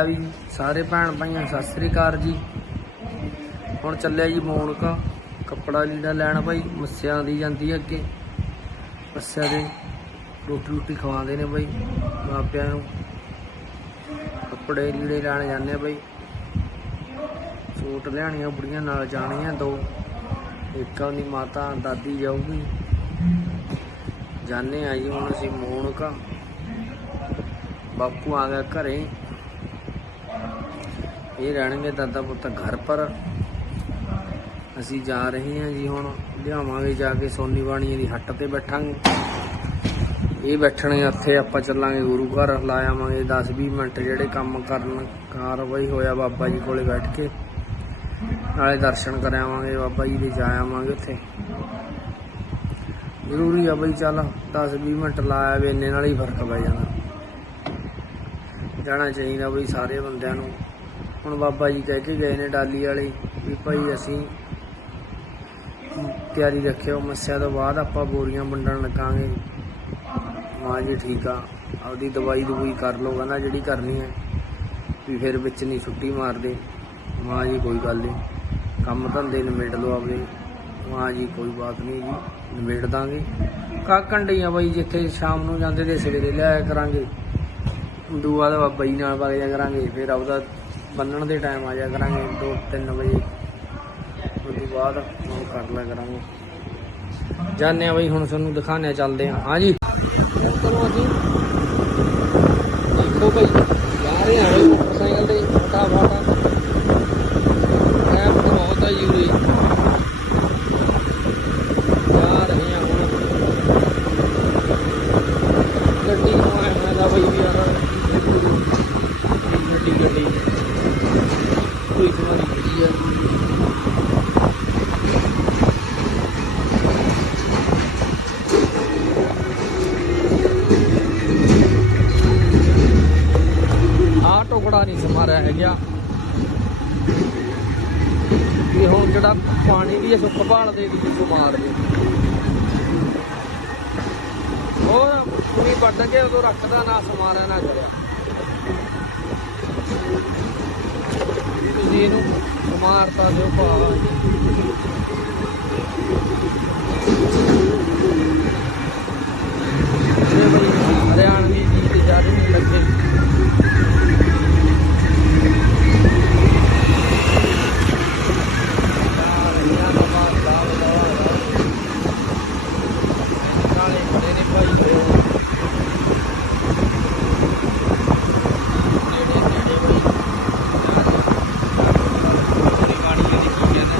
ਆ ਵੀ ਸਾਰੇ ਭੈਣ ਭਾਈਆਂ, ਸਤਿ ਸ੍ਰੀ ਅਕਾਲ ਜੀ। ਹੁਣ ਚੱਲਿਆ ਜੀ ਮੋਨਕਾ, ਕੱਪੜਾ ਲੀੜਾ ਲੈਣ ਭਾਈ ਮੱਸਿਆਂ ਦੀ ਜਾਂਦੀ ਹੈ ਅੱਗੇ। ਮੱਸਿਆਂ ਦੇ ਰੋਟੀ ਰੋਟੀ ਖਵਾਉਂਦੇ ਨੇ ਭਾਈ ਮਾਪਿਆਂ ਨੂੰ। ਕੱਪੜੇ ਲੀੜੇ ਲੈਣ ਜਾਂਦੇ ਆ ਭਾਈ ਸੂਟ ਲਿਆਣੀਆਂ ਬੁੜੀਆਂ ਨਾਲ ਜਾਣੀਆਂ ਦੋ। ਇੱਕ ਉਹਦੀ ਮਾਤਾ, ਦਾਦੀ ਜਾਊਗੀ। ਜਾਣੇ ਆ ਜੀ ਹੁਣ ਅਸੀਂ ਮੋਨਕਾ। ਬਾਪੂ ਆ ਗਿਆ ਘਰੇ। ਇਹ ਰਹਿਣਗੇ ਦਾਦਾ ਪੁੱਤ ਘਰ ਪਰ। ਅਸੀਂ ਜਾ ਰਹੇ ਹਾਂ ਜੀ ਹੁਣ, ਲਿਆਵਾਂਗੇ ਜਾ ਕੇ ਸੋਨੀ ਬਾਣੀਏ ਦੀ ਹੱਟ ਤੇ ਬੈਠਾਂਗੇ। ਇਹ ਬੈਠਣਗੇ ਉੱਥੇ ਆਪਾਂ ਚੱਲਾਂਗੇ ਗੁਰੂ ਘਰ, ਲਾ ਆਵਾਂਗੇ 10-20 ਮਿੰਟ ਜਿਹੜੇ ਕੰਮ ਕਰਨ ਕਾਰਵਾਈ ਹੋਇਆ ਬਾਬਾ ਜੀ ਕੋਲੇ ਬੈਠ ਕੇ। ਨਾਲੇ ਦਰਸ਼ਨ ਕਰ ਆਵਾਂਗੇ ਬਾਬਾ ਜੀ ਦੇ, ਜਾ ਆਵਾਂਗੇ ਉੱਥੇ। ਜ਼ਰੂਰੀ ਆ ਬਈ ਚੱਲ 10-20 ਮਿੰਟ ਲਾਇਆ ਵੇ ਇੰਨੇ ਨਾਲ ਹੀ ਫ਼ਰਕ ਪੈ ਜਾਣਾ। ਜਾਣਾ ਚਾਹੀਦਾ ਬਈ ਸਾਰੇ ਬੰਦਿਆਂ ਨੂੰ। ਹੁਣ ਬਾਬਾ ਜੀ ਕਹਿ ਕੇ ਗਏ ਨੇ ਡਾਲੀ ਵਾਲੇ ਵੀ ਭਾਈ ਅਸੀਂ ਤਿਆਰੀ ਰੱਖਿਓ, ਮੱਸਿਆ ਤੋਂ ਬਾਅਦ ਆਪਾਂ ਬੋਰੀਆਂ ਵੰਡਣ ਲੱਗਾਂਗੇ। ਮਾਂ ਜੀ ਠੀਕ ਆ, ਆਪਦੀ ਦਵਾਈ ਦਵਾਈ ਕਰ ਲਓ, ਕਹਿੰਦਾ ਜਿਹੜੀ ਕਰਨੀ ਹੈ, ਵੀ ਫਿਰ ਵਿੱਚ ਨਹੀਂ ਛੁੱਟੀ ਮਾਰਦੇ। ਮਾਂ ਜੀ ਕੋਈ ਗੱਲ ਨਹੀਂ, ਕੰਮ ਧੰਦੇ ਨਿਬੇੜ ਲਓ ਆਪਦੇ। ਮਾਂ ਜੀ ਕੋਈ ਬਾਤ ਨਹੀਂ ਜੀ, ਨਿਬੇੜ ਦਾਂਗੇ। ਕਾਕਣ ਡਈਆਂ ਬਾਈ ਜਿੱਥੇ ਸ਼ਾਮ ਨੂੰ ਜਾਂਦੇ ਤੇ ਸਵੇਰੇ ਲਿਆਇਆ ਕਰਾਂਗੇ। ਦੂਆ ਦਾ ਬਾਬਾ ਜੀ ਨਾਲ ਵਗ ਜਾ ਕਰਾਂਗੇ, ਫਿਰ ਆਪਦਾ ਬੰਨਣ ਦੇ ਟਾਈਮ ਆ ਜਾ ਕਰਾਂਗੇ 2-3 ਵਜੇ। ਉਸ ਤੋਂ ਬਾਅਦ ਉਹ ਕਰ ਲਿਆ ਕਰਾਂਗੇ। ਜਾਣੇ ਆ ਬਈ, ਹੁਣ ਤੁਹਾਨੂੰ ਦਿਖਾਣੇ ਚੱਲਦੇ ਆ ਹਾਂਜੀ ਕਰੋ ਅਸੀਂ ਦੇਖੋ ਬਈ, ਜਾ ਰਹੇ ਹਾਂ ਮੋਟਰਸਾਈਕਲ ਤੇ ਫਟਾਫਟ ਟ੍ਰੈਫਿਕ ਬਹੁਤ ਆ ਜੀ ਉਰੇ ਜਾ ਰਹੇ ਆ ਹੁਣ ਗੱਡੀ ਨੂੰ ਆਇਆ ਦਾ ਬਈ ਵੀ ਯਾਰ ਗੱਡੀ ਗੱਡੀ ਕੋਈ ਸਮਾਨੀ ਗੱਡੀ ਆ ਆ ਟੁਕੜਾ ਨਹੀਂ ਸਮਾਰਿਆ ਹੈਗਾ ਇਹ ਹੁਣ ਜਿਹੜਾ ਪਾਣੀ ਦੀ ਦੇ ਦੀ ਜਿੱਦੋਂ ਮਾਰ ਦੇ ਹੋਰ ਪੂਰੀ ਵੱਢ ਕੇ ਉਦੋਂ ਰੱਖਦਾ ਨਾ ਸਮਾਰਿਆ, ਨਾ ਕਰਿਆ ਤੁਸੀਂ ਇਹਨੂੰ ਮਾਰਤਾ ਦਿਓ ਭਾ ਹਰਿਆਣਵੀ ਜੀ ਤੇ ਜਾਦੂ ਨਹੀਂ ਲੱਗੇ ਯਾਰ ਇਹਨਾਂ ਦਾ ਬਾਤ ਦਾਲ ਦਾਲ ਨਾਲੇ ਖੜੇ ਨੇ ਭਾਈ ਨੇੜੇ ਨੇੜੇ ਬਈ ਯਾਰ ਗਾੜੀ ਦੀ ਕੀ ਕਹਿੰਦਾ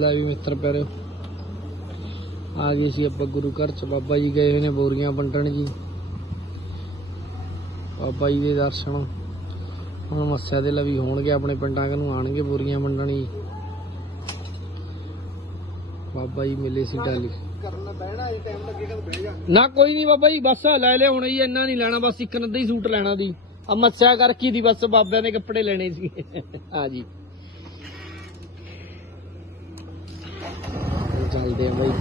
ਲੈ ਵੀ ਮਿੱਤਰ ਪਿਆਰਿਓ। ਆ ਗਏ ਸੀ ਆਪਾਂ ਗੁਰੂ ਘਰ ਚ। ਬਾਬਾ ਜੀ ਗਏ ਹੋਏ ਨੇ ਬੋਰੀਆਂ ਵੰਡਣ ਜੀ। ਬਾਬਾ ਜੀ ਦੇ ਦਰਸ਼ਨ। ਹੁਣ ਮੱਸਿਆ ਦੇ ਲਵੀ ਹੋਣਗੇ, ਆਪਣੇ ਪਿੰਡਾਂ ਨੂੰ ਆਣਗੇ ਬੋਰੀਆਂ ਵੰਡਣ ਜੀ। ਬਾਬਾ ਜੀ ਮਿਲੇ ਸੀ ਡਾਲੀ। ਨਾ ਕੋਈ ਨਹੀਂ ਬਾਬਾ ਜੀ, ਬਸ ਲੈ ਲੈ ਹੁਣ ਜੀ ਇੰਨਾ ਨਹੀਂ ਲੈਣਾ, ਬਸ ਇੱਕ ਨੱਦਾ ਹੀ ਸੂਟ ਲੈਣਾ ਦੀ ਆ ਮੱਸਿਆ ਕਰਕੇ ਦੀ ਬਸ ਬਾਬਿਆਂ ਦੇ ਕੱਪੜੇ ਲੈਣੇ ਸੀ। ਆ ਜੀ। ਚੱਲਦੇ ਆ ਬਾਈ।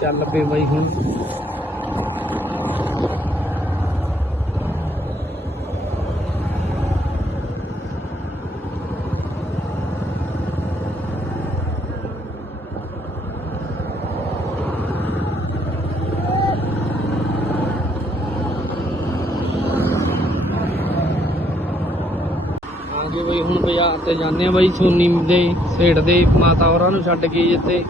ਚੱਲ ਪਏ ਬਾਈ ਹੁਣ ਆਗੇ ਬਈ ਹੁਣ ਬਾਜ਼ਾਰ ਤੇ ਜਾਂਦੇ ਆ ਬਾਈ ਸੋਨੀ ਦੇ ਸੇਠ ਦੇ ਮਾਤਾ ਹੋਰਾਂ ਨੂੰ ਛੱਡ ਕੇ ਜਿੱਥੇ।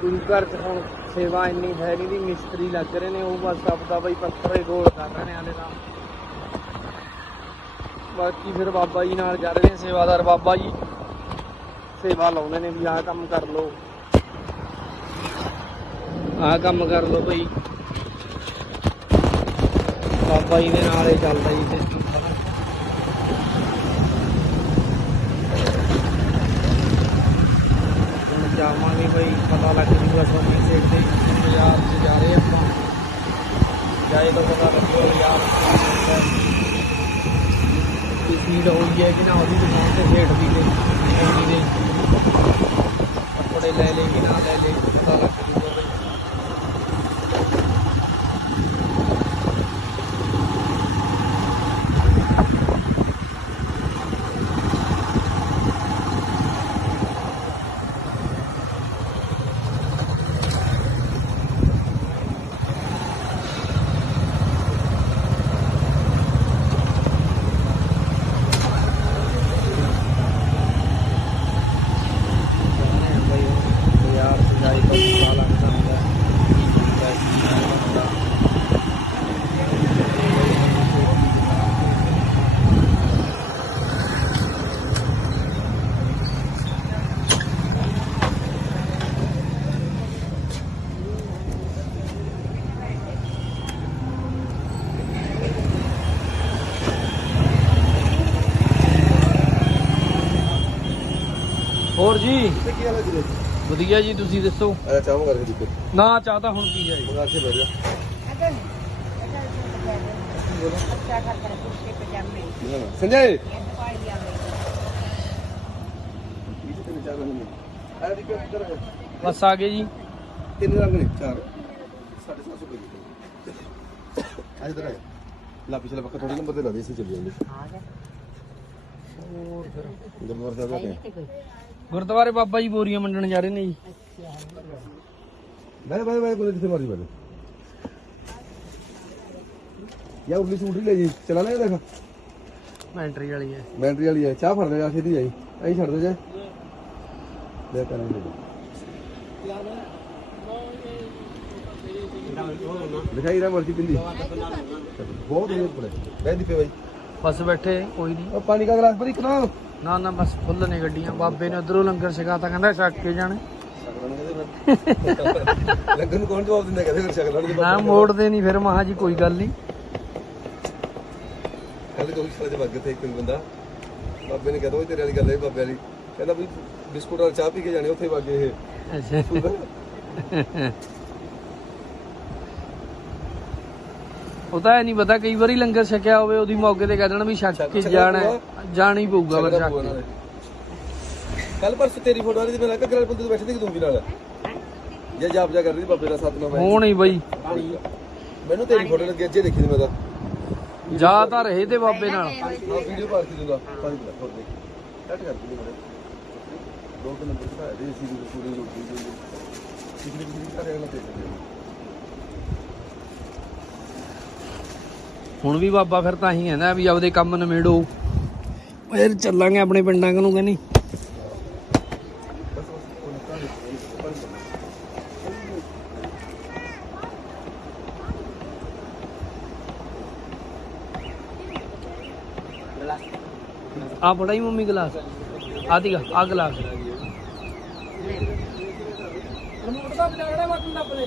ਗੁਰੂ ਘਰ ਚ ਹੁਣ ਸੇਵਾ ਇੰਨੀ ਹੈ ਨਹੀਂ ਦੀ ਮਿਸਤਰੀ ਲੱਗ ਰਹੇ ਨੇ, ਉਹ ਬਸ ਆਪਦਾ ਬਾਈ ਪੱਥਰੇ ਗੋਲ ਕਰ ਰਹੇ ਨੇ ਹਾਲੇ ਤਾਂ। ਬਾਕੀ ਫਿਰ ਬਾਬਾ ਜੀ ਨਾਲ ਜਾ ਰਹੇ ਨੇ ਸੇਵਾਦਾਰ ਬਾਬਾ ਜੀ। ਸੇਵਾ ਲਾਉਂਦੇ ਨੇ ਵੀ ਆਹ ਕੰਮ ਕਰ ਲੋ ਆਹ ਕੰਮ ਕਰ ਲੋ ਭਈ ਬਾਬਾ ਜੀ ਦੇ ਨਾਲ ਹੀ ਚੱਲਦਾ ਜੀ ਸਿਸਟਮ ਸਾਰਾ ਹੁਣ ਜਾਵਾਂਗੇ ਬਈ, ਪਤਾ ਲੱਗ ਜੂਗਾ ਸ਼ੋਪਿੰਗ ਸੇਟ ਤੇ ਬਾਜ਼ਾਰ 'ਚ ਜਾ ਰਹੇ ਆਪਾਂ। ਜਾਏ ਤਾਂ ਪਤਾ ਲੱਗੂਗਾ ਵੀ ਯਾਰ ਕੀ ਭੀੜ ਹੋਈ ਹੈ ਕਿ ਨਾ ਉਹਦੀ ਦੁਕਾਨ ਤੇ ਸੇਠ ਦੀ ਤੇ ਕੱਪੜੇ ਲੈ ਲੈ ਕਿ ਨਾ ਲੈ ਲੈ ਪਤਾ ਲੱਗ ਜੂਗਾ ਭਈ ਜਾਣੇ ਆ ਭਾਈ ਹੁਣ ਬਾਜ਼ਾਰ ਚ ਜਾਈ ਤਾਂ ਪਤਾ ਲੱਗਦਾ ਹੁੰਦਾ ਕੀ ਹੁੰਦਾ ਕੀ ਨਹੀਂ ਹੁੰਦਾ ਹੋਰ ਜੀ ਵਧੀਆ ਜੀ ਤੁਸੀਂ ਦੱਸੋ ਅਰੇ ਚਾਹ ਮੰਗਾ ਕੇ ਦਿੱਤੇ ਨਾ ਚਾਹ ਤਾਂ ਹੁਣ ਪੀ ਆ ਜੀ ਮੰਗਾ ਕੇ ਬੈਠ ਜਾ ਸੰਜੇ ਬਸ ਆ ਗਏ ਜੀ ਤਿੰਨ ਰੰਗ ਨੇ ਚਾਰ 750 ਰੁਪਏ ਅੱਜ ਲਾ ਪਿਛਲੇ ਵਕਤ ਥੋੜੀ ਨੰਬਰ ਤੇ ਲਾ ਦੇ ਸੀ ਚੱਲ ਜਾਂਦੇ ਹਾਂ ਜੀ ਹੋਰ ਫਿਰ ਨੰਬਰ ਦਾ ਗੁਰਦੁਆਰੇ ਬਾਬਾ ਜੀ ਬੋਰੀਆਂ ਮੰਡਣ ਜਾ ਰਹੇ ਨੇ ਜੀ। ਮੈਂ ਮੈਂ ਮੈਂ ਕੋਲ ਜਿੱਥੇ ਮਰਜ਼ੀ ਬੈਠ ਯਾ ਉਰਲੀ ਸੂਟ ਲੈ ਜੀ ਚਲਾ ਲੈ ਦੇਖ। ਐਂਟਰੀ ਵਾਲੀ ਹੈ। ਬੈਟਰੀ ਵਾਲੀ ਹੈ ਚਾਹ ਫੜ ਲੈ ਜਾ ਸਿੱਧੀ ਜਾਈ ਐਂ ਛੱਡ ਦੇ ਜਾ। ਲੈ ਕਰਾਂ ਦੇ ਦਿਖਾਈ ਰਾ ਮਰਜ਼ੀ ਪਿੰਦੀ। ਬਹੁਤ ਵਧੀਆ ਪੜੇ ਬੈ ਦੀ ਪੇ ਬਾਈ। ਬਸ ਬੈਠੇ ਕੋਈ ਨਹੀਂ ਉਹ ਪਾਣੀ ਦਾ ਗਲਾਸ ਪਰ ਇੱਕ ਨਾ ਨਾ ਨਾ ਬਸ ਫੁੱਲ ਨੇ ਗੱਡੀਆਂ। ਬਾਬੇ ਨੇ ਉਧਰੋਂ ਲੰਗਰ ਛਕਾ ਤਾਂ ਕਹਿੰਦਾ ਛਕ ਕੇ ਜਾਣੇ। ਲੱਗਣ ਨੂੰ ਕੌਣ ਜਵਾਬ ਦਿੰਦਾ ਕਹਿੰਦੇ ਫਿਰ ਵਾਲੀ ਨਾ ਮੋੜਦੇ ਨਹੀਂ ਫਿਰ ਮਹਾ ਜੀ ਕੋਈ ਗੱਲ ਨਹੀਂ। ਕੱਲ ਕੋਈ ਸਾਰੇ ਦੇ ਵੱਗ ਤੇ ਇੱਕ ਬੰਦਾ। ਬਾਬੇ ਨੇ ਕਹਦਾ ਉਹ ਤੇਰੇ ਵਾਲੀ ਗੱਲ ਹੈ ਬਾਬੇ ਵਾਲੀ। ਕਹਿੰਦਾ ਵੀ ਬਿਸਕੁਟ ਨਾਲ ਚਾਹ ਪੀ ਕੇ ਜਾਣੇ ਉੱਥੇ ਵੱਗੇ ਇਹ। ਅੱਛਾ। ਉਹ ਤਾਂ ਇਹ ਨਹੀਂ ਪਤਾ ਕਈ ਵਾਰੀ ਲੰਗਰ ਛਕਿਆ ਹੋਵੇ ਉਹਦੀ ਮੌਕੇ ਤੇ ਕਹਿ ਦੇਣਾ ਵੀ ਛਕ ਕੇ ਜਾਣਾ ਹੈ। ਜਾਣਾ ਹੀ ਪਊਗਾ ਫਿਰ ਛਕ ਕੇ। ਕੱਲ ਪਰਸੋਂ ਤੇਰੀ ਫੋਟੋ ਵਾਲੀ ਤੇ ਮੈਂ ਲੱਗਾ ਗਰਾਲ ਬੰਦੇ ਤੋਂ ਬੈਠੇ ਤੇ ਦੂੰਗੀ ਨਾਲ। ਜੇ ਜਾਪ ਜਾ ਕਰ ਰਹੀ ਸੀ ਬਾਬੇ ਦਾ ਸਤਨਾਮ ਹੈ। ਹੋਣ ਹੀ ਬਈ। ਮੈਨੂੰ ਤੇਰੀ ਫੋਟੋ ਲੱਗੀ ਅੱਜੇ ਦੇਖੀ ਸੀ ਮੈਂ ਤਾਂ। ਜਾ ਤਾਂ ਰਹੇ ਤੇ ਬਾਬੇ ਨਾਲ। ਹਾਂ ਵੀਡੀਓ ਪਾ ਕੇ ਦੂੰਗਾ ਪਾਣੀ ਪਿਲਾ ਹੋਰ ਦੇਖ। ਕੱਟ ਕਰ ਦੂੰਗੀ ਮੈਂ ਦੋ ਤਿੰਨ ਨੰਬਰ ਇਹਦੇ ਸੀ ਦੀ ਪੂਰੀ ਰੋਟੀ ਦੀ ਪਿਛਲੇ ਪਿਛਲੇ ਘਰੇ ਨਾ ਤੇ ਹੁਣ ਵੀ ਬਾਬਾ ਫਿਰ ਤਾਂ ਹੀ ਕਹਿੰਦਾ ਵੀ ਆਪਦੇ ਕੰਮ ਨਿਮੇੜੋ। ਫਿਰ ਚੱਲਾਂਗੇ ਆਪਣੇ ਪਿੰਡਾਂ ਨੂੰ ਕਹਿੰਦੀ। ਆ ਬੜਾ ਹੀ ਮੰਮੀ ਗਲਾਸ। ਆ ਦੀਗਾ ਆ ਗਲਾਸ। ਰਿਮੋਟ ਦਾ ਬਜਾੜਾ ਬਟਨ ਦੱਬ ਦੇ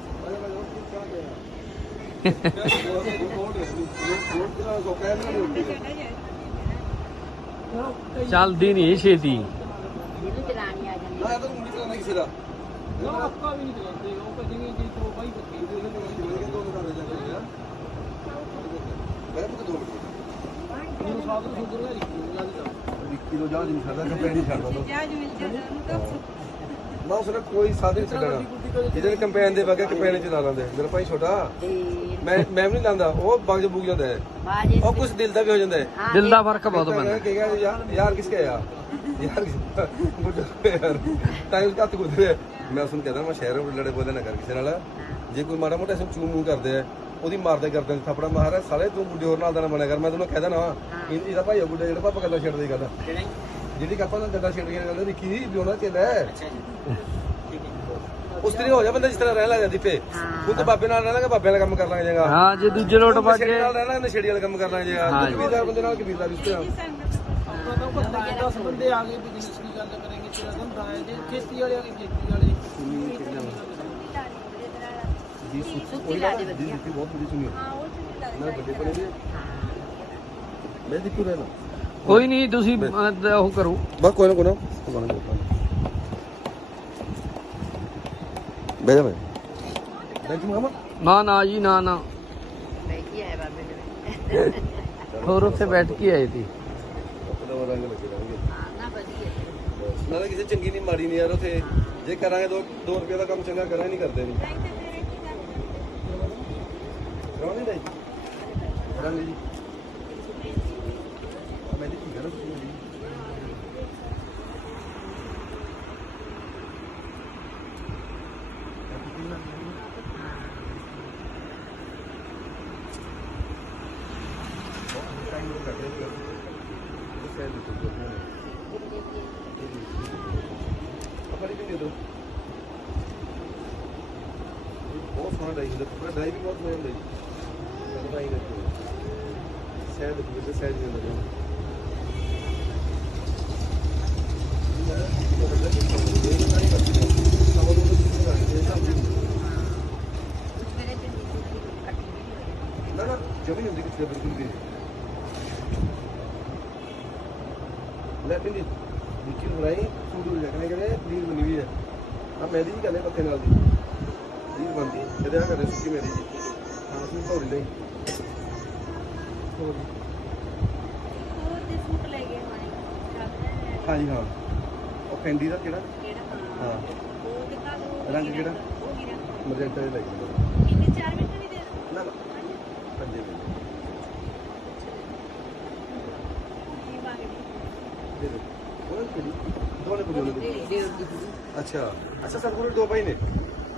ਚੱਲਦੀ ਨਹੀਂ ਛੇਤੀ ਇਹਨੂੰ ਚਲਾਣੀ ਆ ਜਾਂਦੀ ਮੈਂ ਤਾਂ ਉਂਗਲੀ ਚਲਾਣਾ ਕਿਸੇ ਦਾ ਨਾ ਆਪਾਂ ਵੀ ਨਹੀਂ ਚਲਾਉਂਦੇ ਉਹ ਭਜਣੀ ਜੀ ਤੋਂ ਬਾਈ ਬੱਕੀ ਦੇ ਜਿਹੜੇ ਦੋ ਕਰ ਜਾਂਦੇ ਆ ਮੈਂ ਤਾਂ ਦੋ ਮਿੰਟ ਨੂੰ ਸਾਧੂ ਸੁਧਰ ਲੈ ਰਿੱਕੀ ਨੂੰ ਜਾ ਦਿੱਤਾ ਰਿੱਕੀ ਨੂੰ ਜਾ ਨਹੀਂ ਛੱਡਦਾ ਕਿ ਪੈਣੀ ਛੱਡਦਾ ਜਾ ਜੂ ਮਿਲ ਜਾ ਉਹਨੂੰ ਤਾਂ ਨਾ ਉਸਨੇ ਕੋਈ ਸਾਧਨ ਛੱਡਣਾ। ਜਿਹਦੇ ਕੰਪੈਨ ਦੇ ਵਗੇ ਕੰਪੈਨ ਚ ਲਾ ਲੈਂਦੇ। ਮੇਰਾ ਭਾਈ ਛੋਟਾ ਮੈਂ ਮੈਂ ਵੀ ਨਹੀਂ ਲਾਂਦਾ। ਉਹ ਬਗ ਬੁਗ ਜਾਂਦਾ ਹੈ। ਉਹ ਕੁਝ ਦਿਲ ਦਾ ਵੀ ਹੋ ਜਾਂਦਾ ਹੈ। ਦਿਲ ਦਾ ਫ਼ਰਕ ਬਹੁਤ ਪੈਂਦਾ ਕਹੇਗਾ ਯਾਰ ਯਾਰ ਕਿਸਕੇ ਆ? ਯਾਰ ਗੁੱਡ ਯਾਰ ਟਾਈਮ ਕੱਤ ਗੁੱਦੇ ਮੈਂ ਉਸਨੂੰ ਕਹਿੰਦਾ ਮੈਂ ਸ਼ਹਿਰ ਵਿੱਚ ਲੜੇ ਬੋਲੇ ਨਾ ਕਰ ਕਿਸੇ ਨਾਲ। ਜੇ ਕੋਈ ਮਾੜਾ ਮੋਟਾ ਇਸਨੂੰ ਚੂ ਮੂ ਕਰਦੇ ਆ ਉਹਦੀ ਮਾਰਦੇ ਕਰਦੇ ਥੱਪੜਾ ਮਾਰਾ ਸਾਲੇ ਤੂੰ ਗੁੱਡੇ ਹੋਰ ਨਾਲ ਦਾ ਨਾ ਬਣਿਆ ਕਰ। ਮੈਂ ਤੈਨੂੰ ਕਹਿਦਾ ਨਾ ਇਹਦਾ ਭਾਈ ਗੁੱਡੇ ਜਿਹੜਾ ਪਾਪਾ ਗੱਲਾਂ ਛੱਡਦੇ ਗੱਲ ਜਿਹੜੀ ਕਾਪਾ ਨਾਲ ਗੱਲਾਂ ਛੱਡਦੀਆਂ ਗੱਲ ਨਿੱਕੀ ਵੀ ਉਹਨਾਂ ਚੱਲ ਹੈ? ਉਸ ਤਰੀ ਹੋ ਜਾ ਬੰਦਾ ਜਿਸ ਤਰ੍ਹਾਂ ਰਹਿ ਲੱਗਾ ਦਿੱਤੇ ਹੁਣ ਤਾਂ ਬਾਬੇ ਨਾਲ ਰਹਿਣਾ ਬਾਬੇ ਵਾਲਾ ਕੰਮ ਕਰ ਲਾਂਗੇ ਜਾਗਾ ਹਾਂ ਜੇ ਦੂਜੇ ਲੋਟ ਵੱਜ ਨਸ਼ੇੜੀ ਗਏ। ਨਾਲ ਰਹਿਣਾ ਨਸ਼ੇੜੀ ਵਾਲਾ ਕੰਮ ਕਰ ਲਾਂਗੇ ਜਾਗਾ ਹਾਂ। ਕਬੀਰ ਦਾ ਬੰਦੇ ਨਾਲ ਕਬੀਰ ਦਾ ਰਿਸ਼ਤੇ ਆ ਦਸ ਬੰਦੇ ਆ ਗਏ ਬਿਜ਼ਨਸ ਦੀ ਗੱਲ ਕਰਾਂਗੇ ਤੇਰਾ ਧੰਦਾ ਹੈ ਜੇ ਖੇਤੀ ਵਾਲੇ ਆ ਗਏ ਖੇਤੀ ਵਾਲੇ ਜੀ ਸੁੱਤੀ ਕੋਈ ਨਾ? ਜੀ ਸੁੱਤੀ ਬਹੁਤ ਬੜੀ ਸੁਣੀ ਹਾਂ। ਉਹ ਚੁੰਨੀ ਲਾ ਦੇ ਮੈਂ ਦਿੱਕੂ ਰਹਿਣਾ? ਕੋਈ ਨਹੀਂ ਤੁਸੀਂ ਅਹ, ਉਹ ਕਰੋ। ਬਸ ਕੋਈ ਨਾ ਕੋਈ ਨਾ। ਜਾ ਬੈ ਬੈਠ ਮਾਮਾ। ਨਾ ਨਾ ਜੀ ਨਾ ਨਾ। ਹੋਰ ਉੱਥੇ ਬੈਠ ਕੇ ਆਏ ਸੀ। ਉਹਦਾ ਰੰਗ ਲੱਗੇ ਰਹਿਣਗੇ ਨਾਲੇ ਕਿਸੇ ਚੰਗੀ ਨਹੀਂ ਮਾੜੀ ਨਹੀਂ ਯਾਰ ਉਥੇ। ਜੇ ਕਰਾਂਗੇ 2 2 ਰੁਪਏ ਦਾ ਕੰਮ ਚੰਗਾ ਕਰਾਂ ਨਹੀਂ ਕਰਦੇ ਨਹੀਂ ਕਰਾਉ ਨਹੀਂ ਕਰਾਂਗੇ ਜੀ ਮੈਂ ਜੀ ਠੀਕ ਹੈ ਨਾ ਤੁਸੀਂ ਜੀ ਆਪਣੀ ਵੀ ਦੇ ਦਿਓ ਬਹੁਤ ਸੋਹਣਾ ਡਾਈ ਹੁੰਦਾ ਕੱਪੜਾ ਡਾਈ ਵੀ ਬਹੁਤ ਸੋਹਣਾ ਹੁੰਦਾ ਜੀ ਲੱਗਦਾ ਹੀ ਨਹੀਂ ਸੈਦ ਵੀ ਸੈਦ ਨਹੀਂ ਹੁੰਦਾ ਨਾ ਨਾ ਜਮੀ ਹੁੰਦੀ ਕਿਤੇ ਬਿਲਕੁਲ ਵੀ ਲੈ ਪਿੰਦੀ ਵਿੱਚੀ ਬਣਾਈ ਟੂਡੂ ਲੱਗਣੇ ਕਰੇ ਪਲੀਜ਼ ਬਣੀ ਵੀ ਹੈ ਆ ਮੈਦੀ ਵੀ ਕਰਨੇ ਪੱਤੇ ਨਾਲ ਦੀ ਪਲੀਜ਼ ਬਣਦੀ ਕਦੇ ਆ ਕਰੇ ਸੁੱਕੀ ਮੈਦੀ ਜੀ ਹਾਂ ਅਸੀਂ ਭੌਰੀ ਲਈ। ਉਹ ਤੇ ਸੂਟ ਲੈ ਗਏ ਮਾਣੇ ਹਾਂਜੀ ਹਾਂ। ਉਹ ਫੈਂਡੀ ਦਾ ਕਿਹੜਾ? ਕਿਹੜਾ? ਹਾਂ। ਉਹ ਰੰਗ ਕਿਹੜਾ? ਉਹ ਮਜੈਂਟਾ ਦੇ ਲੈ ਕੇ ਕਿੰਨੇ 4 ਮਿੰਟ ਵੀ ਦੇ ਨਾ ਨਾ। ਪੰਜੇ ਮਿੰਟ ਕੀ ਮੰਗਦੀ ਦੇ। ਦੇ ਉਹ ਕਿਹੜੀ? ਦੋਨੇ ਪੁੱਜੋ ਦੇ ਅੱਛਾ। ਅੱਛਾ ਸਰ ਕੋਲ ਦੋ ਭਾਈ ਨਾ-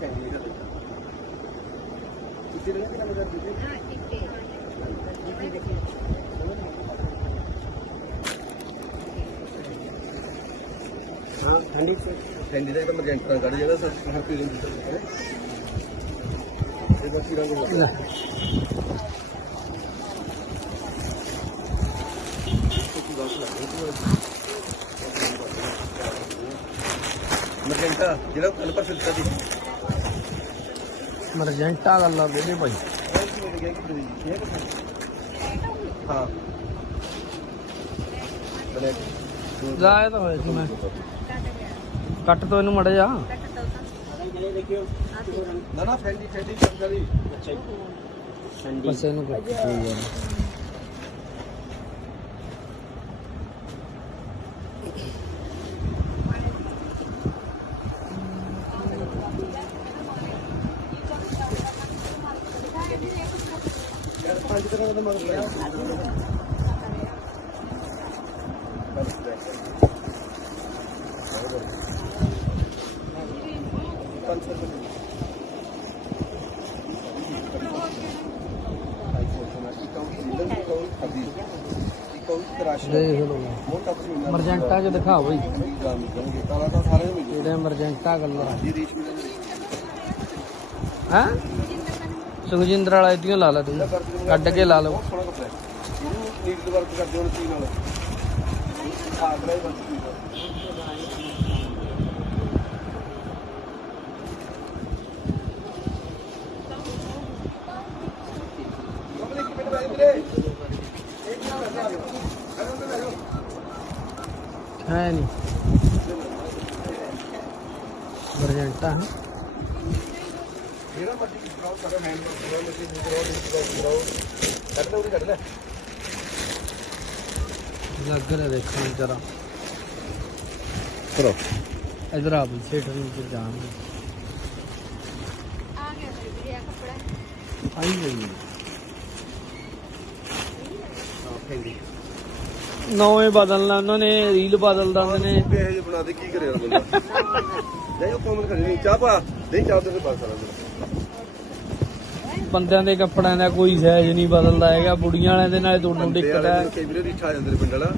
ਕਹਿੰਦੇ ਨੇ ਤੁਸੀਂ ਰਹਿੰਦੇ ਕਿਹਨਾਂ ਦਾ ਤੁਸੀਂ ਹਾਂ ਕਿੱਥੇ ਕਿੱਥੇ ਦੇਖਿਆ ਹਾਂ ਠੰਡੀ ਠੰਡੀ ਦਾ ਮੈਂ ਘੰਟਾ ਕੱਢ ਜਾਂਦਾ ਸੱਚ ਹਰ ਪੀ ਲੈਂਦੀ ਇਹ ਬਾਕੀ ਰੰਗ ਹੋ ਗਿਆ ਮਰਜੰਟਾ, ਜਿਹੜਾ ਕੱਲ ਪਰ ਦਿੱਤਾ ਸੀ। ਮਰਜੈਂਟਾ ਗੱਲਾਂ ਦੇ ਭਾਈ। ਹਾਂ। ਤਾਂ ਹੋਇਆ ਸੀ ਮੈਂ। ਕੱਟ ਤੋਂ ਇਹਨੂੰ ਮੜ ਜਾ ਨਾ ਨਾ ਫੈਂਡੀ ਫੈਂਡੀ ਚੱਲਦੀ ਬਸ ਇਹਨੂੰ ਕੱਟ ਕੋਈ ਗੱਲ ਨੀ। ਪੰਜ ਤਰ੍ਹਾਂ ਦਾ ਮਗਰ ਪਿਆ ਪੰਜ ਸੌ ਰੁਪਏ ਦੇਖ ਲਓ ਮਰਜੈਂਟਾ ਚ ਦਿਖਾ ਬਈ। ਕਾਲਾ ਤਾਂ ਸਾਰੇ ਮਿਲ ਜਿਹੜੇ ਮਰਜੈਂਟਾ ਗੱਲਾਂ। ਜੀ ਸੁਖਜਿੰਦਰ ਵਾਲਾ ਇਹਦੀਆਂ ਲਾ ਲਾ ਤੂੰ ਕੱਢ ਕੇ ਲਾ ਲਓ। ਬਹੁਤ ਵਰਕ ਕਰਦੇ ਹੋ। ਚੀਜ਼ ਨਾਲ ਆਗਰਾ ਹੀ ਬਸ ਹੈ ਨਹੀਂ ਬਰਜੈਂਟਾ ਹੈ ਜਿਹੜਾ ਮਰਜ਼ੀ ਕਰਾਓ ਸਾਡਾ ਹੈਂਡ ਕਰਾਓ ਮਸ਼ੀਨ ਕਰਾਓ ਡਿਸਕ ਕਰਾਓ ਕੱਢ ਲੈ ਉਹਦੀ ਕੱਢ ਲੈ ਲੱਗ ਰਿਹਾ ਦੇਖਣ ਜਰਾ। ਕਰੋ। ਇਧਰ ਆ ਵੀ ਥੀਏਟਰ ਨੂੰ ਤੇ ਜਾਣ ਆ ਗਿਆ ਵੀਰੇ ਕੱਪੜਾ। ਆਈ ਗਈ। ਨੌਵੇਂ ਬਦਲਣਾ ਉਹਨਾਂ ਨੇ ਰੀਲ ਬਦਲ ਦਿੰਦੇ ਨੇ। ਇਹ ਜੇ ਬਣਾ ਦੇ ਕੀ ਕਰੇ ਯਾਰ ਬੰਦਾ? ਨਹੀਂ ਉਹ ਕੋਮਨ ਖੜੀ ਨਹੀਂ ਚਾਹ ਪਾ। ਨਹੀਂ ਚਾਹ ਤੇ ਪਾ ਸਾਰਾ ਬੰਦਿਆਂ ਦੇ ਕੱਪੜਿਆਂ ਦਾ ਕੋਈ ਸਾਈਜ਼ ਨਹੀਂ ਬਦਲਦਾ ਹੈਗਾ ਬੁੜੀਆਂ ਵਾਲਿਆਂ ਦੇ ਨਾਲ ਦੋਨੋਂ ਦਿੱਕਤ ਹੈ। ਕਈ ਵੀਰੇ ਰੀਠਾ ਆ ਜਾਂਦੇ ਨੇ ਪਿੰਡ ਵਾਲਾ।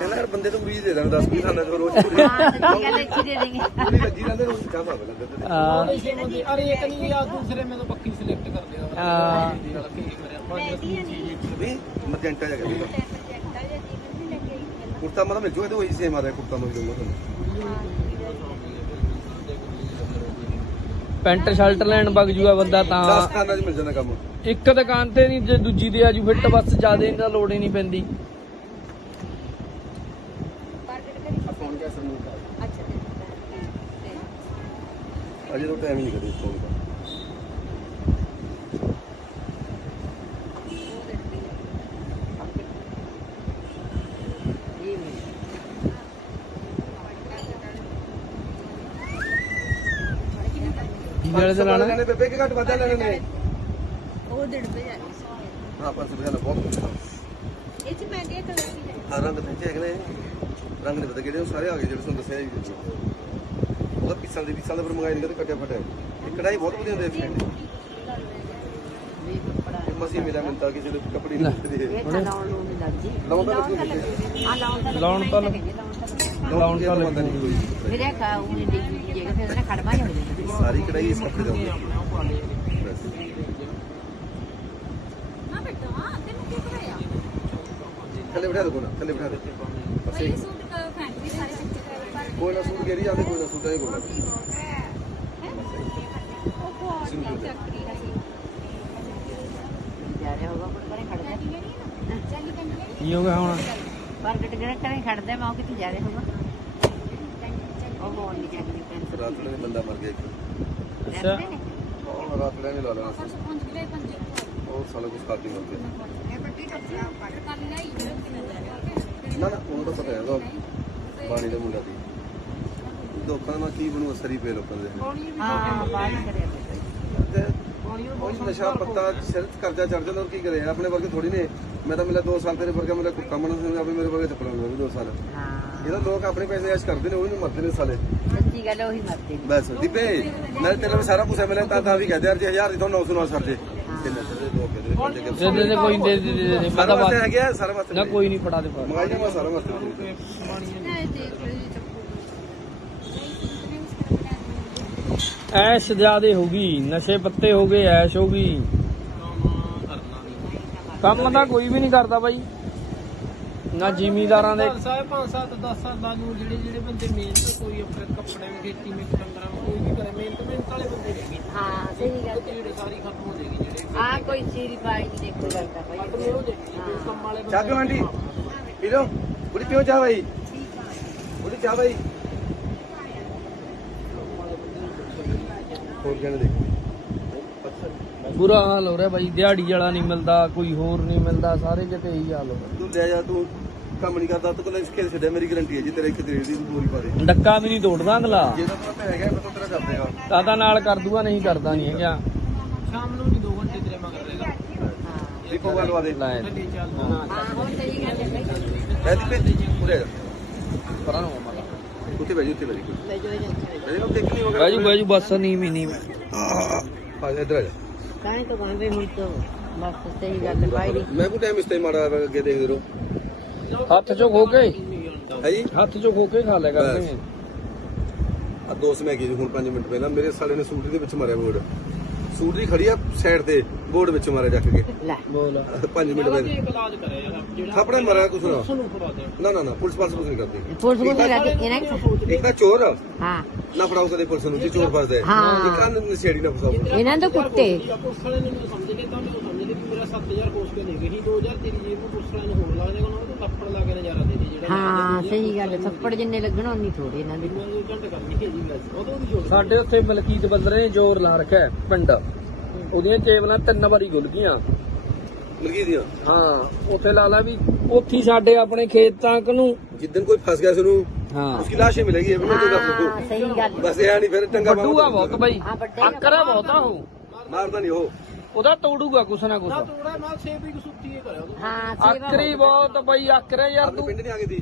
ਕਹਿੰਦਾ ਯਾਰ ਬੰਦੇ ਤੋਂ ਉਮੀਦ ਦੇ ਦਾਂਗੇ 10 20 ਖਾਣਾ ਤੇ ਰੋਜ਼ ਪੂਰੀ ਹਾਂ ਸੱਚੀ ਗੱਲ ਇੱਥੇ ਦੇ ਦੇਂਗੇ ਪੂਰੀ ਲੱਗੀ ਰਹਿੰਦੇ ਰੋਜ਼ ਚਾਹ ਪਾ ਲੈਂਦੇ ਨੇ ਆ अरे एक नहीं यार दूसरे में तो पक्की सिलेक्ट कर देगा हाँ। ਵੀ ਮਜੈਂਟਾ ਜਿਹਾ ਕਹਿੰਦੇ ਪ੍ਰੋਜੈਕਟ ਆ ਜੀ ਮੈਨੂੰ ਵੀ ਲੱਗੇ ਹੀ ਕੁੜਤਾ ਮਤਲਬ ਮਿਲ ਜੂਗਾ ਤੇ ਉਹੀ ਸੇਮ ਆ ਰਿਹਾ ਕੁੜਤਾ ਮਿਲ ਜੂਗਾ ਤੁਹਾਨੂੰ ਪੈਂਟ ਸ਼ਰਟ ਲੈਣ ਵਗ ਜੂਗਾ ਬੰਦਾ 10 ਤਾਂ ਖਾਣਾ 'ਚ ਮਿਲ ਜਾਂਦਾ ਕੰਮ ਇੱਕ ਦੁਕਾਨ ਤੇ ਨਹੀਂ ਜੇ ਦੂਜੀ ਤੇ ਆਜੂ ਫਿੱਟ ਬਸ ਜਿਆਦਾ ਇਹਦਾ ਲੋੜ ਹੀ ਨਹੀਂ ਪੈਂਦੀ ਅਜੇ ਤਾਂ ਟਾਈਮ ਹੀ ਨਹੀਂ ਕਰੀ ਫੋਨ ਦਾ। ਵਾਲੇ ਤੇ ਲਾਣਾ ਬੇਬੇ ਕਿ ਘੱਟ ਵਾਧਾ ਲੈਣੇ। ਨੇ ਉਹ ਦਿਨ ਤੇ ਜਾਣੀ ਹਾਂ ਪਰ ਸੁਭਾਨ ਬਹੁਤ ਕੁਛ ਆ। ਇਹ ਚ ਮੈਂ ਕਿਹਾ ਕਲਰ ਦੀ ਹੈ ਹਾਂ ਰੰਗ ਤੇ ਹੈਗੇ ਨੇ। ਰੰਗ ਨਹੀਂ ਪਤਾ ਕਿਹੜੇ ਉਹ ਸਾਰੇ ਆ ਗਏ ਜਿਹੜੇ ਤੁਹਾਨੂੰ ਦੱਸਿਆ ਜੀ ਉਹਦਾ ਪੀਸਾਂ ਦੇ ਪੀਸਾਂ ਦਾ ਪਰ ਮੰਗਾਈ ਨਹੀਂ ਕਦੇ ਕੱਟਿਆ ਫਟਿਆ ਇਹ ਕਢਾਈ ਬਹੁਤ ਵਧੀਆ ਹੁੰਦੀ ਹੈ ਫਰੈਂਡ ਇਹ ਮਸੀ ਮੇਰਾ ਮਿੰਤਾ ਕਿਸੇ ਦੇ ਕੱਪੜੇ ਨਹੀਂ ਤਾਂ ਲਾਉਣ ਤਾਂ ਲਾਉਣ ਤਾਂ ਲੱਗੀ ਆ ਲਾਉਣ ਤਾਂ ਲਾਉਣ ਤਾਂ ਲੱਗੀ। ਲਾਉਣ ਤਾਂ ਲਾਉਣ ਤਾਂ ਲੱਗੀ। ਕੋਈ। ਮੇਰੇ ਖਾ ਉਹ ਨਹੀਂ ਡਿੱਗੀ ਜਗ੍ਹਾ ਫਿਰ ਉਹਨੇ ਖੜਮਾ ਹੀ ਹੋ ਜਾਣਾ ਸਾਰੀ ਕਢਾਈ ਇਸ ਕੱਪੜੇ ਦਾ ਨਾ ਬੇਟਾ ਤੈਨੂੰ ਕੀ ਕਰਾਇਆ? ਥੱਲੇ ਬਿਠਾ ਦੇ ਕੋਨਾ ਥੱਲੇ ਬਿਠਾ ਦੇ। ਬਸ ਇਹ ਸੂਟ ਫੈਂਟਰੀ ਸਾਰੇ ਪਿੱਛੇ ਪਰ ਕੋਈ ਨਾ ਸੂਟ ਗੇਰੀ ਜਾਂਦੇ ਕੋਈ ਨਾ ਸੂਟਾਂ ਹੀ ਕੋਈ ਕੀ ਹੋ ਗਿਆ ਹੁਣ? ਮਾਰਕੀਟ ਜਿਹੜਾ ਟਵੇਂ ਖੜਦਾ ਮੈਂ ਉਹ ਕਿੱਥੇ ਜਾ ਰਿਹਾ ਹੋਗਾ ਉਹ ਬੋਲ ਨਹੀਂ ਚੱਕਦੀ ਪੈਂਸ ਰਾਤ ਨੂੰ ਬੰਦਾ ਮਰ ਗਿਆ ਇੱਕ। ਅੱਛਾ। ਉਹ ਰਾਤ ਨੂੰ ਨਹੀਂ ਲਾ ਲੈਣਾ ਸੀ। ਉਹ ਸਾਲਾ ਕੁਝ ਖਾਦੀ ਮਰ ਗਿਆ ਨਾ ਨਾ ਉਹਨੂੰ ਤਾਂ ਪਤਾ ਹੈ ਉਹ ਬਾਣੀ ਦਾ ਮੁੰਡਾ ਸੀ ਲੋਕਾਂ ਦਾ ਕੀ ਬਣੂ ਅਸਰ ਹੀ ਪਏ ਲੋਕਾਂ ਦੇ। ਹਾਂ। ਬਾਹਰ ਕਰਿਆ ਤੇ ਉਹ ਨਸ਼ਾ ਪੱਤਾ ਸਿਰ 'ਚ ਕਰਜ਼ਾ ਚੜ ਜਾਂਦਾ ਔਰ ਕੀ ਕਰੇ ਆਪਣੇ ਵਰਗੇ ਥੋੜੀ ਨੇ। ਮੈਂ ਤਾਂ ਮਿਲਿਆ 2 ਸਾਲ ਤੇਰੇ ਵਰਗਾ ਮੇਰਾ ਕੰਮ ਨਾ ਸੀ ਆਪਣੇ ਮੇਰੇ ਵਰਗੇ ਚੱਪਲਾਂ ਨੂੰ ਵੀ 2 ਸਾਲ। ਹਾਂ। ਇਹਦਾ ਲੋਕ ਆਪਣੇ ਪੈਸੇ ਐਸ਼ ਕਰਦੇ ਨੇ ਉਹ ਨਹੀਂ ਮਰਦੇ ਨੇ ਸਾਲੇ। ਸੱਚੀ ਗੱਲ ਉਹੀ ਮਰਦੇ ਨੇ। ਬਸ ਦੀਪੇ ਮੈਂ ਤੇਰੇ ਨੂੰ ਸਾਰਾ ਕੁਝ ਮਿਲਿਆ ਤਾਂ ਤਾਂ ਵੀ ਕਹਦੇ ਯਾਰ ਜੇ ਹਜ਼ਾਰ ਦੀ ਤੋਂ 900 ਨਾਲ ਛੱਡ ਦੇ। ਕਿੰਨੇ ਤੇ ਲੋਕ ਕਹਿੰਦੇ ਨੇ ਪੰਜ ਕੇ ਦੇ ਦੇ ਦੇ ਕੋਈ ਦੇ ਦੇ ਦੇ ਦੇ ਸਾਰਾ ਪਤਾ ਵਾਸਤੇ ਬਾਤ ਹੈਗਾ ਹੈ, ਸਾਰਾ ਵਾਸਤੇ ਨਾ ਕੋਈ ਨਹੀਂ ਫੜਾ ਦੇ ਪਾ ਮੰਗਾਈ ਜਾਵਾਂ ਸਾਰਾ ਵਾਸਤੇ ਐਸ਼ ਜ਼ਿਆਦੇ ਹੋ ਗਈ ਨਸ਼ੇ ਪੱਤੇ ਹੋ ਗਏ ਐਸ਼ ਹੋ ਗਈ। ਕੰਮ ਤਾਂ ਕੋਈ ਵੀ ਨਹੀਂ ਕਰਦਾ ਬਾਈ। ਨਾ ਜ਼ਿਮੀਦਾਰਾਂ ਦੇ ਸਾਹਿਬ 5 7 10 ਸਾਲਾਂ ਨੂੰ ਜਿਹੜੇ ਜਿਹੜੇ ਬੰਦੇ ਮਿਹਨਤ ਕੋਈ ਆਪਣੇ ਕੱਪੜੇ ਵਿੱਚ ਖੇਤੀ ਵਿੱਚ ਡੰਗਰਾਂ ਕੋਈ ਵੀ ਕਰੇ ਮਿਹਨਤ ਮਿਹਨਤ ਵਾਲੇ ਬੰਦੇ ਨੇ ਹਾਂ ਸਹੀ ਗੱਲ ਉਹ ਜਿਹੜੇ ਸਾਰੀ ਖਤਮ ਹੋ ਜਾਏਗੀ ਜਿਹੜੇ ਆ ਕੋਈ ਚੀਰੀ ਪਾਈ ਨਹੀਂ ਦੇਖੋ ਲੱਗਦਾ ਭਾਈ ਉਹ ਦੇਖੀ ਜਿਹੜੇ ਕੰਮ ਵਾਲੇ ਚਾਹ ਪੀਓ ਆਂਟੀ। ਪੀ ਲਓ। ਬੁੜੀ ਪੀਓ ਚਾਹ ਭਾਈ ਬੁੜੀ ਚਾਹ ਭਾਈ ਹੋਰ ਕਹਿਣੇ ਦੇਖੋ? ਬੁਰਾ ਹਾਲ ਹੋ ਰਿਹਾ ਬਾਈ ਦਿਹਾੜੀ ਵਾਲਾ ਨਹੀਂ ਮਿਲਦਾ ਕੋਈ ਹੋਰ ਨਹੀਂ ਮਿਲਦਾ ਸਾਰੇ ਕਿਤੇ ਇਹੀ ਹਾਲ ਹੋ ਰਿਹਾ ਤੂੰ ਲੈ ਜਾ ਤੂੰ ਕੰਮ ਨਹੀਂ ਕਰਦਾ ਤੂੰ ਕੋਲ ਖੇਲ ਛੱਡਿਆ ਮੇਰੀ ਗਰੰਟੀ ਹੈ ਜੀ ਤੇਰੇ ਇੱਕ ਤੇਰੇ ਦੀ ਤੂੰ ਪੂਰੀ ਪਾ ਦੇ। ਡੱਕਾ ਵੀ ਨਹੀਂ ਤੋੜਦਾ ਅਗਲਾ। ਜੇ ਤਾਂ ਤੂੰ ਪੈ ਗਿਆ ਮੈਂ ਤਾਂ ਤੇਰਾ ਕਰ ਦੇਗਾ। ਦਾਦਾ ਨਾਲ ਕਰ ਦੂਗਾ ਨਹੀਂ ਕਰਦਾ ਨਹੀਂ ਹੈਗਾ। ਸ਼ਾਮ ਨੂੰ ਨਹੀਂ 2 ਘੰਟੇ ਤੇਰੇ ਮਗਰ ਰਹੇਗਾ ਦੀਪੋ ਗੱਲ ਵਾ ਦੇ। ਲੈ। ਚੱਲੀ ਚੱਲ। ਹਾਂ। ਹੁਣ ਸਹੀ ਗੱਲ ਹੈ ਭਾਈ ਐ ਦੀਪੇ ਉਰੇ ਜਾ। ਪਰਾਂ ਨੂੰ ਉੱਥੇ ਉੱਥੇ ਲੈ ਦੇਖ ਨਹੀਂ ਬਾਜੂ ਬਾਜੂ ਬਸ ਨਹੀਂ ਵੀ ਨਹੀਂ ਆ ਇੱਧਰ ਆ ਜਾ। ਕਾਹੇ ਤੋਂ ਕਹਿੰਦੇ ਹੁਣ ਤੋਂ ਬਸ ਸਹੀ ਗੱਲ ਹੈ ਭਾਈ। ਦੀ ਮੈਂ ਕੋ ਟਾਈਮ ਇਸ ਤੇ ਮਾੜਾ ਅੱਗੇ ਦੇਖਦੇ ਰਹੋ। ਹੱਥ ਚੋਂ ਖੋ ਕੇ। ਹੈ ਜੀ? ਹੱਥ ਚੋਂ ਖੋ ਕੇ ਖਾ ਲਿਆ ਕਰਦੇ ਆ ਦੋਸਤ ਮੈਂ ਗਈ ਹੁਣ 5 ਮਿੰਟ ਪਹਿਲਾਂ। ਮੇਰੇ ਸਾਲੇ ਨੇ ਸੂਟ ਦੇ ਵਿੱਚ ਮਾਰਿਆ ਬੋਰਡ। ਸੂਟ ਦੀ ਖੜੀ ਆ ਸਾਈਡ ਤੇ। ਬੋਰਡ ਵਿੱਚ ਮਾਰਿਆ ਜੱਕ ਕੇ। ਲੈ। ਬੋਲ। 5 ਮਿੰਟ ਇੱਕ ਇਲਾਜ ਕਰਿਆ ਯਾਰ? ਜਿਹੜਾ ਥਾਪੜਾ ਮਾਰਿਆ ਕੁਛ ਨਾ। ਦੇ। ਨਾ ਨਾ ਨਾ ਪੁਲਿਸ ਪਾਲਸ ਕੁਛ ਨਹੀਂ ਕਰਦੀ। ਪੁਲਿਸ ਨੂੰ ਕਿਹਾ ਕਿ ਇਹਨਾਂ ਨੇ ਇੱਕ ਤਾਂ ਚੋਰ ਆ, ਹਾਂ। ਨਾ ਫੜਾਓ ਕਦੇ ਪੁਲਿਸ ਨੂੰ ਜੇ ਚੋਰ ਫਸਦਾ ਹੈ ਹਾਂ। ਇੱਕ ਤਾਂ ਨਸ਼ੇੜੀ ਨਾ ਫਸਾਓ। ਇਹਨਾਂ ਤੋਂ ਕੁੱਤੇ। ਪੁਲਿਸ ਵਾਲੇ ਨੇ ਮੈਨੂੰ ਸਮਝ ਕੇ ਤਾਂ ਮੈਨੂੰ ਸਮਝ ਕੇ ਕਿ ਮੇਰਾ 7000 ਕੋਸ ਕੇ ਲੈ ਗਏ ਸੀ। 2000 ਤੇਰੀ ਜੇਬ ਨੂੰ ਪੁਲਿਸ ਵਾਲੇ ਨੂੰ ਹੋਰ ਲੱਗ ਜਾਏਗਾ ਉਹਨਾਂ ਜਿਹੜਾ ਹਾਂ ਸਹੀ ਗੱਲ ਹੈ। ਥੱਪੜ ਜਿੰਨੇ ਲੱਗਣ ਉਨੀ ਥੋੜੇ ਇਹਨਾਂ ਦੇ। ਉਹ ਘੰਟੇ ਕਰਨੀ ਹੈ ਜੀ ਵੈਸੇ। ਉਦੋਂ ਦੀ ਛੋੜ ਸਾਡੇ ਉੱਥੇ ਮਲਕੀਤ ਬੰਦਰੇ ਨੇ ਜ਼ੋਰ ਲਾ ਰੱਖਿਆ ਹੈ, ਪਿੰਡ। ਉਹਦੀਆਂ ਕੇਬਲਾਂ ਤਿੰਨ ਵਾਰੀ ਗੁੱਲ ਗਈਆਂ। ਮਲਕੀ ਦੀਆਂ? ਹਾਂ ਉੱਥੇ ਲਾ ਲਾ ਵੀ ਉੱਥੇ ਸਾਡੇ ਆਪਣੇ ਖੇਤ ਤੱਕ ਨੂੰ। ਜਿੱਦਨ ਕੋਈ ਫਸ ਗਿਆ ਸਾਨੂੰ ਹਾਂ। ਉਸकी লাশ ਹੀ ਮਿਲੇਗੀ ਇਹਨਾਂ ਦੇ ਦੱਸ ਸਹੀ ਗੱਲ ਬਸ ਇਹ ਨਹੀਂ ਫਿਰ ਟੰਗਾ ਵੱਡੂਗਾ ਬਹੁਤ ਬਾਈ। ਅੱਕਰਾ ਬਹੁਤਾ ਹੋ ਮਾਰਦਾ ਨਹੀਂ ਹੋ ਉਹਦਾ ਤੋੜੂਗਾ ਕੁਛ ਨਾ ਕੁਛ। ਤੋੜਾ ਨਾਲ ਸੇਵ ਵੀ ਸੁੱਤੀ ਹੈ ਕਰਿਆ ਹਾਂ ਅੱਕਰੀ ਬਹੁਤ ਬਾਈ ਅੱਕਰੇ ਯਾਰ ਤੂੰ। ਪਿੰਡ ਨਹੀਂ ਆ ਗਈ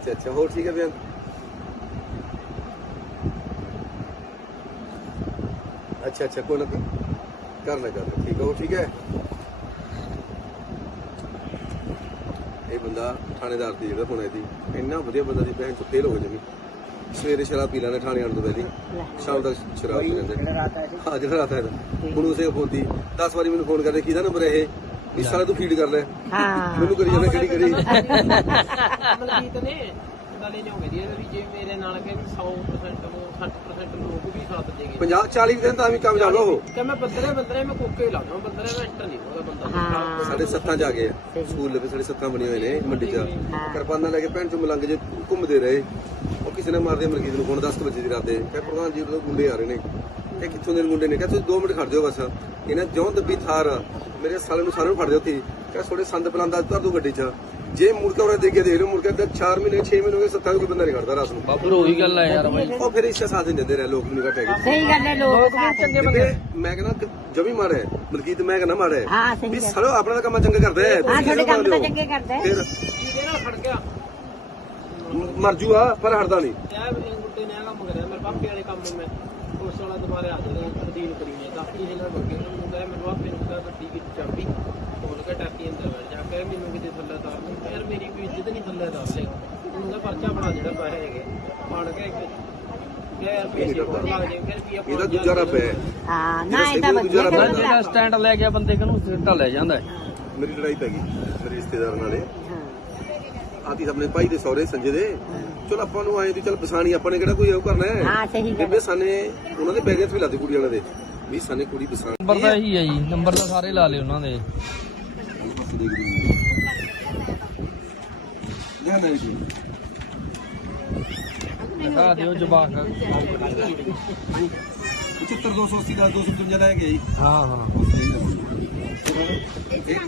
ਅੱਛਾ ਅੱਛਾ ਹੋਰ ਠੀਕ ਹੈ ਬਿਆਨ ਅੱਛਾ ਅੱਛਾ ਕੋਈ ਨਾ ਕਰ ਲੈ ਕਰ ਠੀਕ ਹੈ ਉਹ ਠੀਕ ਹੈ ਇਹ ਬੰਦਾ ਥਾਣੇਦਾਰ ਦੀ ਜਿਹੜਾ ਹੁਣ ਇਹਦੀ ਇੰਨਾ ਵਧੀਆ ਬੰਦਾ ਦੀ ਭੈਣ ਚ ਫੇਲ ਹੋ ਸਵੇਰੇ ਸ਼ਰਾਬ ਪੀ ਲੈਣਾ ਥਾਣੇ ਆਉਣ ਤੋਂ ਪਹਿਲੀ। ਸ਼ਾਮ ਤੱਕ ਸ਼ਰਾਬ ਪੀ ਲੈਂਦੇ। ਹਾਂ ਜਿਹੜਾ ਰਾਤ ਹੈ ਹੁਣ ਉਸੇ ਫੋਨ ਦੀ 10 ਵਾਰੀ ਮੈਨੂੰ ਫੋਨ ਕਰਦੇ ਕਿਹਦਾ ਨੰਬਰ ਇਹ? ਇਸ ਸਾਰਾ ਤੂੰ ਫੀਡ ਕਰ ਲੈ। ਹਾਂ। ਮੈਨੂੰ ਕਰੀ ਜਾਂਦਾ ਕਿਹੜੀ ਕਰੀ ਮਲਕੀਤ ਨੇ ਨਾਲੇ ਨੇ ਹੋਵੇ ਦੀ ਵੀ ਜੇ ਮੇਰੇ ਨਾਲ ਕੇ 100% ਨੂੰ 60% ਲੋਕ ਵੀ ਸਾਥ ਦੇਗੇ 50 40 ਦਿਨ ਤਾਂ ਐਵੇਂ ਕਾਮਯਾਬ ਹੋ ਕਿ ਮੈਂ ਬੰਦਰੇ ਬੰਦਰੇ ਮੈਂ ਕੋਕੇ ਲਾਉਣਾ ਬੰਦਰੇ ਮੈਂ ਐਂਟਰ ਨਹੀਂ ਹੋਦਾ ਬੰਦਾ। ਹਾਂ। ਸਾਡੇ ਸੱਤਾਂ ਚ ਆ ਗਏ ਆ। ਸਕੂਲ ਦੇ ਸਾਡੇ ਸੱਤਾਂ ਬਣੇ ਹੋਏ ਨੇ ਮੰਡੀ ਚ। ਕਿਰਪਾਨਾਂ ਲੈ ਕੇ ਭੈਣ ਚ ਮਲੰਗ ਜੇ ਘੁੰਮਦੇ ਰਹੇ। ਕਿਸੇ ਨੇ ਮਾਰਦੇ ਮਲਕੀਤ ਨੂੰ ਫੋਨ 10 ਵਜੇ ਦੀ ਰਾਤ ਦੇ। ਕਹੇ ਪ੍ਰਧਾਨ ਜੀ ਉਹ ਗੁੰਡੇ ਆ ਰਹੇ ਨੇ। ਇਹ ਕਿੱਥੋਂ ਦੇ ਮੁੰਡੇ ਨੇ? ਕਹੇ ਤੁਸੀਂ 2 ਮਿੰਟ ਖੜ ਜਾਓ ਬਸ। ਇਹਨਾਂ ਜਿਉਂ ਦੱਬੀ ਥਾਰ ਮੇਰੇ ਸਾਲੇ ਨੂੰ ਸਾਰਿਆਂ ਨੂੰ ਫੜ ਦਿਓ ਉੱਥੇ। ਕਹੇ ਥੋੜੇ ਸੰਦ ਪਲਾਂਦਾ ਧਰ ਦੂ ਗੱਡੀ ਚ। ਜੇ ਮੁੜ ਕੇ ਉਹਨੇ ਦੇਖੇ ਦੇਖ ਲਓ ਮੁੜ ਕੇ 4 ਮਹੀਨੇ 6 ਮਹੀਨੇ ਹੋ ਗਏ ਸੱਤਾਂ ਨੂੰ ਕੋਈ ਬੰਦਾ ਨਹੀਂ ਖੜਦਾ ਰਾਤ ਨੂੰ। ਬਾਬਰ ਉਹੀ ਗੱਲ ਆ ਯਾਰ ਬਾਈ। ਉਹ ਫਿਰ ਇਸੇ ਸਾਥ ਹੀ ਦਿੰਦੇ ਰਹੇ ਲੋਕ ਨੂੰ ਘਟ ਸਹੀ ਗੱਲ ਹੈ ਲੋਕ ਚੰਗੇ ਕਿਤੇ ਮੈਂ ਕਹਿੰਦਾ ਜਮੀ ਮਾੜਾ ਹੈ। ਮਲਕੀਤ ਮੈਂ ਕਹਿੰਦਾ ਮਾੜਾ ਹੈ। ਹਾਂ ਸਹੀ ਵੀ ਸਾਲੋ ਆਪਣਾ ਤਾਂ ਕੰਮ ਚੰਗਾ ਕਰਦੇ ਹੈ ਹਾਂ ਤੁਹਾਡੇ ਕੰਮ ਤਾਂ ਚੰਗੇ ਕਰਦੇ ਹੋ? ਫਿਰ ਜਿਹਦੇ ਨਾਲ ਖੜ ਗਿਆ। ਮਰ ਜੂਆ ਪਰ ਹਟਦਾ ਨਹੀਂ। ਇਹ ਇਹ ਗੁੱਡੇ ਨੇ ਆਹ ਕੰਮ ਕਰਿਆ ਮੇਰੇ ਪਾਪੇ ਵਾਲੇ ਕੰਮ ਮੈਂ ਉਸ ਵਾਲਾ ਦੁਬਾਰੇ ਆ ਜਾਣਾ ਅਧੀਨ ਕਰੀ ਨੇ ਤਾਂ ਇਹ ਨਾਲ ਬੱਗੇ ਨੂੰ ਮੁੰਡਾ ਹੈ, ਮੇਰੇ ਪਾਪੇ ਨੂੰ ਕਹਿੰਦਾ ਗੱਡੀ ਦੀ ਚਾਬੀ ਖੋਲ ਕੇ ਟਾਕੀ ਅੰਦਰ ਵੜ ਜਾ ਕੇ ਮੈਨੂੰ ਕਿਤੇ ਥੱਲੇ ਤਾਰ ਨੂੰ ਯਾਰ ਮੇਰੀ ਕੋਈ ਇੱਜ਼ਤ ਨਹੀਂ ਥੱਲੇ ਤਾਰ ਲੇਗਾ ਉਹਦਾ ਪਰਚਾ ਬਣਾ ਜਿਹੜਾ ਪੈਸੇ ਹੈਗੇ ਫੜ ਕੇ ਇੱਕ ਯਾਰ ਪੈਸੇ ਹੋਰ ਲੱਗ ਜਾਏ ਫਿਰ ਵੀ ਆਪਾਂ ਇਹਦਾ ਦੂਜਾ ਰੱਬ ਹੈ ਹਾਂ ਨਾ ਇਹ ਤਾਂ ਵਧੀਆ ਨਾ ਕਰਦਾ ਜਿਹੜਾ ਸਟੈਂਡ ਲੈ ਗਿਆ ਬੰਦੇ ਕਨੂੰ ਸਿੱਟਾ ਲੈ ਜਾਂਦਾ ਹੈ। ਮੇਰੀ ਲੜਾਈ ਪੈ ਗਈ ਮੇਰੇ ਰਿਸ਼ਤੇਦਾਰ ਨਾਲੇ। ਹਾਂ। ਆਤੀ ਆਪਣੇ ਭਾਈ ਦੇ ਸਹੁਰੇ ਸੰਜੇ ਦੇ। ਚਲ ਆਪਾਂ ਨੂੰ ਆਏ ਦੀ ਚਲ ਪਛਾਣੀ ਆਪਾਂ ਨੇ ਕਿਹੜਾ ਕੋਈ ਉਹ ਕਰਨਾ ਹੈ। ਹਾਂ ਸਹੀ ਗੱਲ ਬੇਬੇ ਸਾਨੇ ਉਹਨਾਂ ਦੇ ਪੈਗੇ ਵੀ ਲਾਦੇ ਕੁੜੀ ਵਾਲਿਆਂ ਦੇ ਵੀ ਸਾਨੇ ਕੁੜੀ ਪਛਾਣ। ਨੰਬਰ ਤਾਂ ਇਹੀ ਹੈ ਜੀ ਨੰਬਰ ਤਾਂ ਸਾਰੇ ਲਾ ਲਏ ਉਹਨਾਂ ਦੇ। ਨਾ ਨਾ ਜੀ। ਦਿਖਾ ਦਿਓ ਜਵਾਕ। 75 280 ਦਾ 255 ਲੈ ਗਏ ਜੀ ਹਾਂ ਹਾਂ। ਇਹ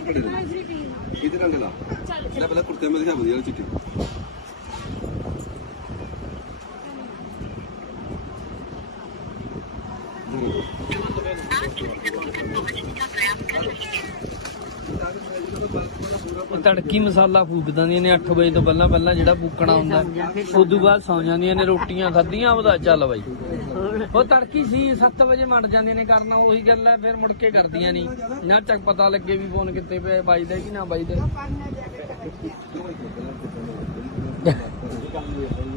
ਇਹਦੇ ਰੰਗ ਲਾ ਲੈ ਪਹਿਲਾਂ ਕੁੜਤੇ ਮੇ ਦਿਖਾ ਵਧੀਆ ਚਿੱਟੇ। ਤੜਕੀ ਮਸਾਲਾ ਫੂਕ ਦਿੰਦੀਆਂ ਨੇ 8 ਵਜੇ ਤੋਂ ਪਹਿਲਾਂ ਪਹਿਲਾਂ ਜਿਹੜਾ ਫੂਕਣਾ ਹੁੰਦਾ। ਉਦੋਂ ਬਾਅਦ ਸੌ ਜਾਂਦੀਆਂ ਨੇ, ਰੋਟੀਆਂ ਖਾਧੀਆਂ ਉਹਦਾ ਚੱਲ ਬਾਈ। ਉਹ ਤੜਕੀ ਸੀ 7 ਵਜੇ ਮੰਡ ਜਾਂਦੀਆਂ ਨੇ ਕਰਨਾ, ਉਹੀ ਗੱਲ ਹੈ, ਫਿਰ ਮੁੜ ਕੇ ਕਰਦੀਆਂ ਨਹੀਂ ਨਾ ਚੱਕ ਪਤਾ ਲੱਗੇ ਵੀ ਫੋਨ ਕਿੱਥੇ ਪਿਆ, ਵੱਜਦਾ ਕਿ ਨਾ ਵੱਜਦਾ।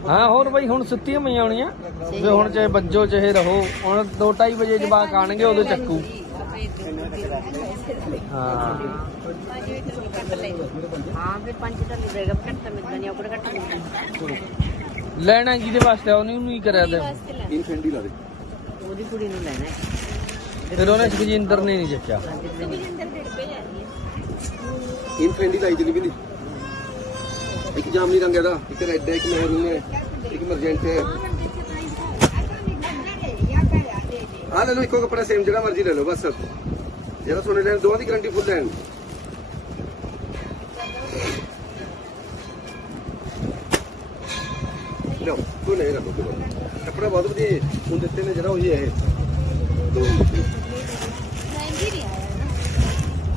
ਹਾਂ, ਹੋਰ ਬਈ, ਹੁਣ ਸੁੱਤੀਆਂ ਪਈਆਂ ਹੋਣੀਆਂ। ਵੀ ਹੁਣ ਚਾਹੇ ਬੱਜੋ ਚਾਹੇ ਰਹੋ। ਹੁਣ 2:30 ਵਜੇ ਜਵਾਕ ਆਣਗੇ ਉਦੋਂ ਚੱਕੂ। ਹਾਂ। ਹਾਂ, ਫਿਰ ਪੰਜ ਤਾਂ ਮਿਲੇਗਾ ਘੱਟ ਮਿਲਦਾ ਨਹੀਂ ਆਪਣੇ ਘੱਟ ਮਿਲਦਾ ਲੈਣਾ ਜਿਹਦੇ ਵਾਸਤੇ? ਆ, ਉਹਨੇ ਉਹਨੂੰ ਹੀ ਕਰਿਆ ਤੇ। ਇਨ ਫੈਂਡੀ ਲਾ ਦੇ। ਉਹਦੀ ਕੁੜੀ ਨੂੰ ਲੈਣਾ ਹੈ। ਫਿਰ ਉਹਨੇ ਸੁਖਜਿੰਦਰ ਨੇ ਨਹੀਂ ਚੱਕਿਆ। ਫੈਂਡੀ ਲਾਈ ਦੀ ਵੀ ਨਹੀਂ ਇੱਕ ਜਾਮਨੀ ਰੰਗ ਇਹਦਾ ਇੱਕ ਰੈੱਡ ਹੈ ਇੱਕ ਮਹਿਰੂਨ ਹੈ ਇੱਕ ਮਰਜੈਂਟ ਹੈ। ਆ ਲੈ ਲਓ ਇੱਕੋ ਕੱਪੜਾ ਸੇਮ ਜਿਹੜਾ ਮਰਜ਼ੀ ਲੈ ਲਓ ਬਸ। ਜਿਹੜਾ ਸੋਨੇ ਲੈਣ ਦੋਵਾਂ ਦੀ ਗਾਰੰਟੀ ਫੁੱਲ ਲੈਣ। ਲਓ ਕੋਈ ਨਹੀਂ ਰੱਖੋ ਕੋਈ। ਕੱਪੜਾ ਬਹੁਤ ਵਧੀਆ ਹੁਣ ਦਿੱਤੇ ਨੇ ਜਿਹੜਾ ਉਹੀ ਹੈ ਇਹ।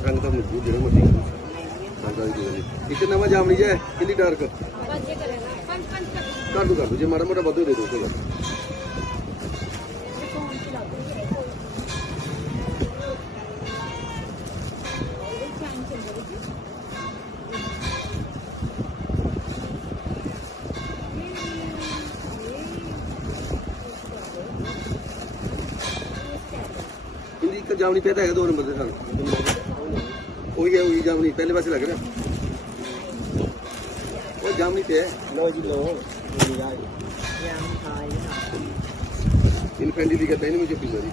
ਰੰਗ ਤਾਂ ਮਜ਼ਬੂਤ ਜਿਹੜਾ ਮਰਜ਼ੀ ਰੰਗ ਦਾ ਵੀ ਕੋਈ ਗੱਲ ਨਹੀਂ ਇੱਕ ਨਵਾਂ ਜਾਮਣੀ ਹੈ ਕਿੰਨੀ ਡਾਰਕ ਕਰ ਦੋ ਕਰ ਦੋ ਜੇ ਮਾੜਾ ਮੋਟਾ ਵਾਧੂ ਦੇ ਦੋ ਕੋਈ ਜਾਮਨੀ ਪਿਆ ਤਾਂ ਹੈਗਾ ਦੋ ਨੰਬਰ ਦੇ ਸਾਨੂੰ ਉਹੀ ਹੈ ਉਹੀ ਜਾਮਨੀ ਪਹਿਲੇ ਪਾਸੇ ਲੱਗ ਰਿਹਾ। ਉਹ ਜਾਮਨੀ ਪਿਆ ਲੋ ਜੀ ਲੋ ਜਾਂ ਹਾਂ। ਇਹ ਇਨਫੈਂਡੀ ਦੀ ਕਹਿੰਦਾ ਇਹਨੂੰ ਮੁਝੇ ਪੀਜ਼ਾ ਦੀ